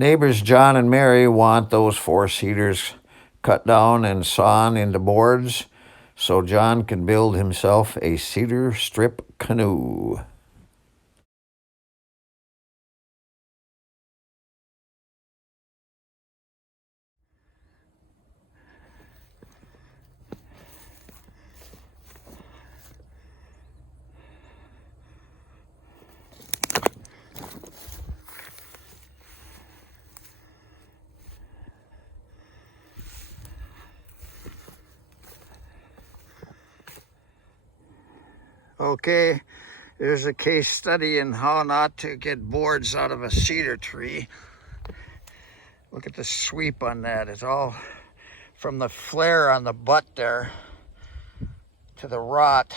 Neighbors John and Mary want those 4 cedars cut down and sawn into boards so John can build himself a cedar strip canoe. Okay, there's a case study in how not to get boards out of a cedar tree. Look at the sweep on that. It's all from the flare on the butt there to the rot.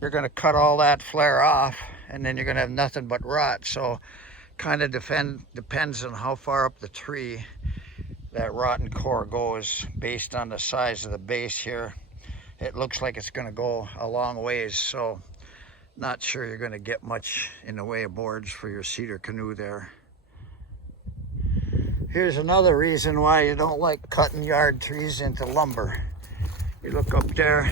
You're going to cut all that flare off, and then you're going to have nothing but rot. So kind of depends on how far up the tree that rotten core goes based on the size of the base here. It looks like it's going to go a long ways, so not sure you're going to get much in the way of boards for your cedar canoe there. Here's another reason why you don't like cutting yard trees into lumber. You look up there.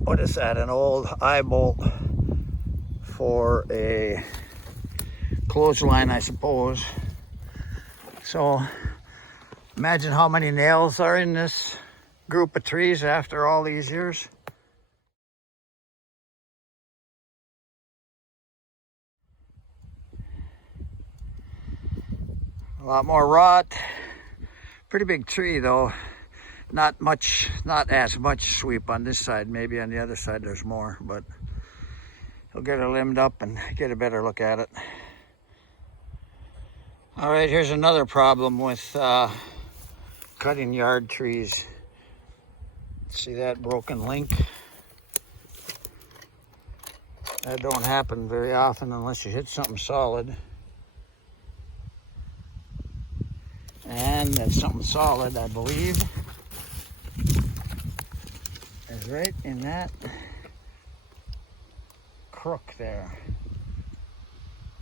What is that? An old eye bolt for a clothesline, I suppose. So imagine how many nails are in this group of trees after all these years. A lot more rot. Pretty big tree though. Not as much sweep on this side. Maybe on the other side there's more, but we'll get it limbed up and get a better look at it. All right, here's another problem with cutting yard trees. See that broken link? That don't happen very often unless you hit something solid. And that's something solid, I believe, is right in that crook there.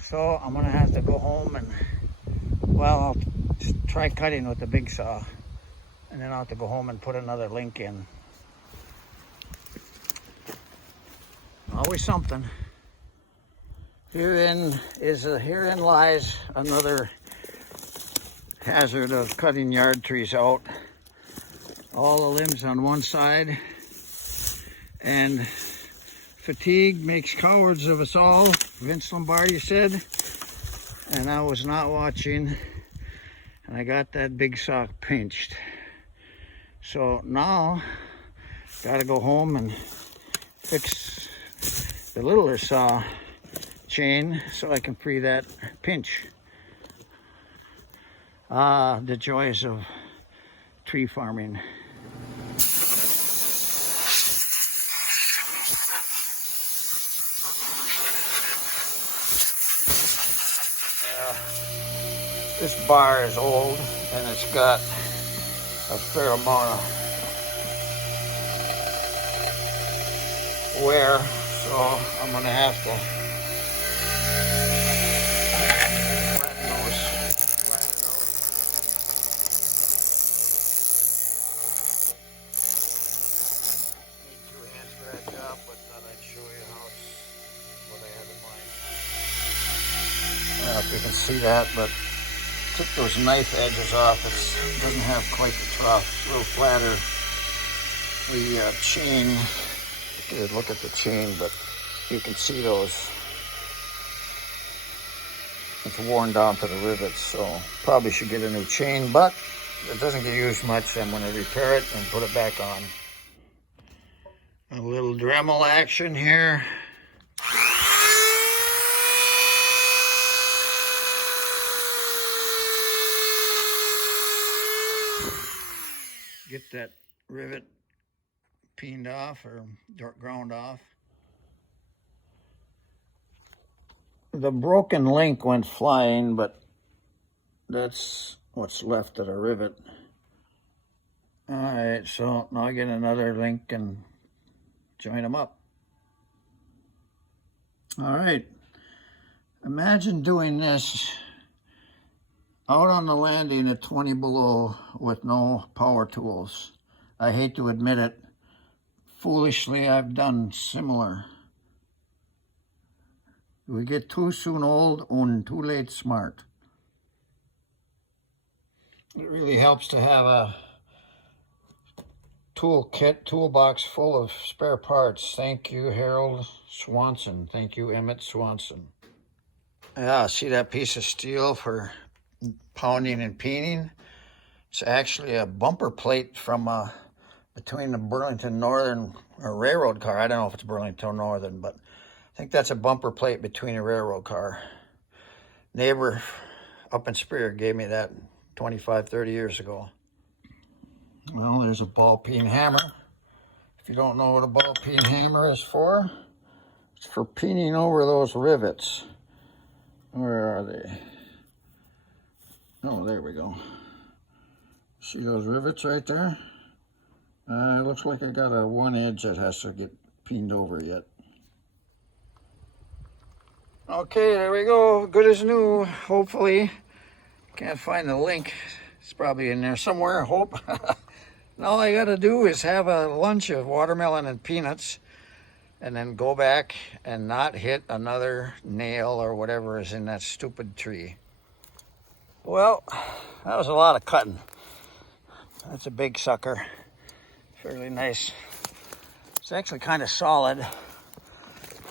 So I'm gonna have to go home and, well, I'll try cutting with the big saw, and then I'll have to go home and put another link in. Always something. Herein lies another hazard of cutting yard trees out. All the limbs on one side, and fatigue makes cowards of us all, Vince Lombardi said, and I was not watching, and I got that big saw pinched. So now gotta go home and fix the littler saw chain so I can free that pinch. The joys of tree farming. This bar is old and it's got a fair amount of wear, so I'm gonna have to flatten those. Need 2 hands for that job, but thought I'd show you what I had in mind. I don't know if you can see that, but took those knife edges off. It doesn't have quite the trough. It's a little flatter. The chain, get a look at the chain, but you can see those. It's worn down to the rivets, so probably should get a new chain, but it doesn't get used much. I'm going to repair it and put it back on. A little Dremel action here. Get that rivet peened off or ground off. The broken link went flying, but that's what's left of the rivet. All right, so now I get another link and join them up. All right, Imagine doing this out on the landing at 20 below with no power tools. I hate to admit it. Foolishly, I've done similar. We get too soon old and too late smart. It really helps to have a toolbox full of spare parts. Thank you, Harold Swanson. Thank you, Emmett Swanson. Yeah, see that piece of steel for pounding and peening? It's actually a bumper plate from between the Burlington Northern or railroad car. I don't know if it's Burlington Northern, but I think that's a bumper plate between a railroad car. Neighbor up in Spear gave me that 25, 30 years ago. Well, there's a ball peen hammer. If you don't know what a ball peen hammer is for, it's for peening over those rivets. Where are they? Oh, there we go. See those rivets right there? It looks like I got a one edge that has to get peened over yet. Okay, there we go. Good as new, hopefully. Can't find the link. It's probably in there somewhere, I hope. And all I gotta do is have a lunch of watermelon and peanuts and then go back and not hit another nail or whatever is in that stupid tree. Well, that was a lot of cutting. That's a big sucker. Fairly nice. It's actually kind of solid.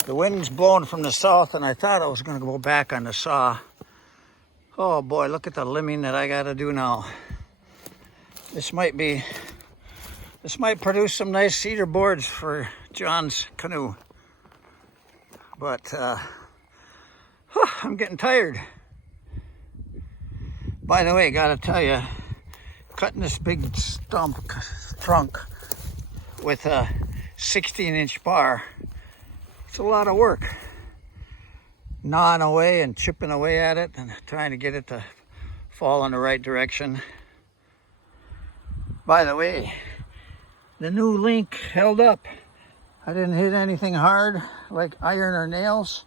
The wind's blowing from the south and I thought I was gonna go back on the saw. Oh boy, look at the limbing that I gotta do now. This might produce some nice cedar boards for John's canoe. But I'm getting tired. By the way, gotta tell you, cutting this big trunk with a 16-inch bar, it's a lot of work. Gnawing away and chipping away at it and trying to get it to fall in the right direction. By the way, the new link held up. I didn't hit anything hard like iron or nails,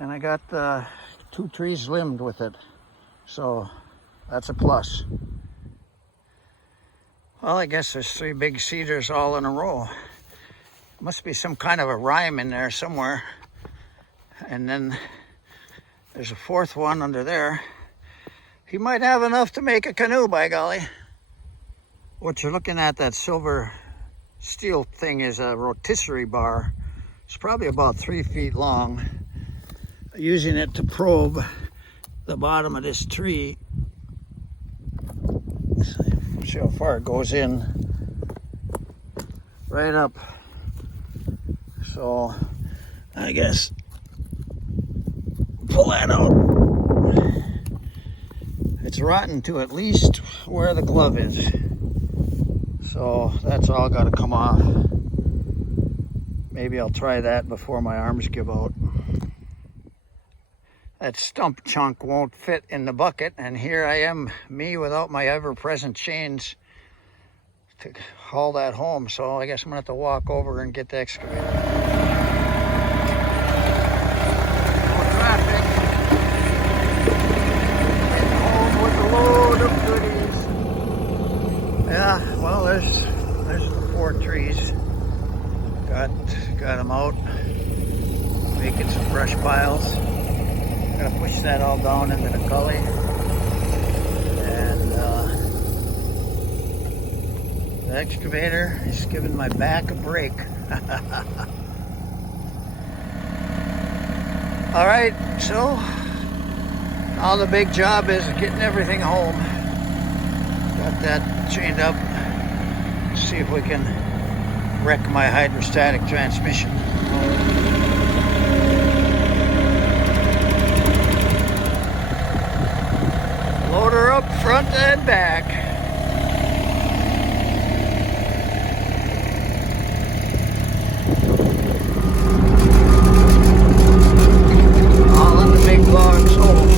and I got 2 trees limbed with it. So that's a plus. Well, I guess there's 3 big cedars all in a row. Must be some kind of a rhyme in there somewhere. And then there's a 4th one under there. He might have enough to make a canoe, by golly. What you're looking at, that silver steel thing, is a rotisserie bar. It's probably about 3 feet long. Using it to probe the bottom of this tree. See how far it goes in. Right up. So I guess pull that out. It's rotten to at least where the glove is. So that's all got to come off. Maybe I'll try that before my arms give out. That stump chunk won't fit in the bucket, and here I am, me without my ever-present chains to haul that home. So I guess I'm gonna have to walk over and get the excavator. No traffic. Getting home with a load of goodies. Yeah, well, there's the 4 trees. Got them out, making some brush piles. Gonna push that all down into the gully, and the excavator is giving my back a break. All right, so now the big job is getting everything home. Got that chained up. See if we can wreck my hydrostatic transmission. Load her up front and back. All in the big logs home.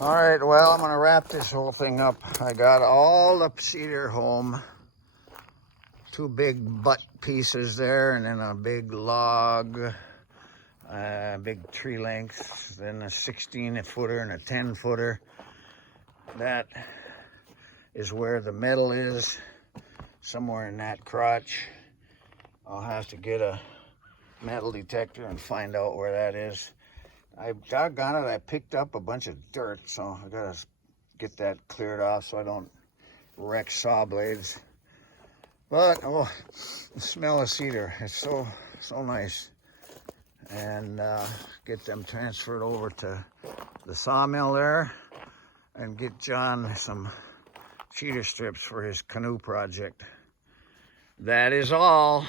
All right, well, I'm gonna wrap this whole thing up. I got all the cedar home. 2 big butt pieces there, and then a big log, big tree length, then a 16-footer and a 10-footer. That is where the metal is, somewhere in that crotch. I'll have to get a metal detector and find out where that is. Doggone it, I picked up a bunch of dirt, so I gotta get that cleared off so I don't wreck saw blades. But, oh, the smell of cedar, it's so nice. And get them transferred over to the sawmill there and get John some cedar strips for his canoe project. That is all.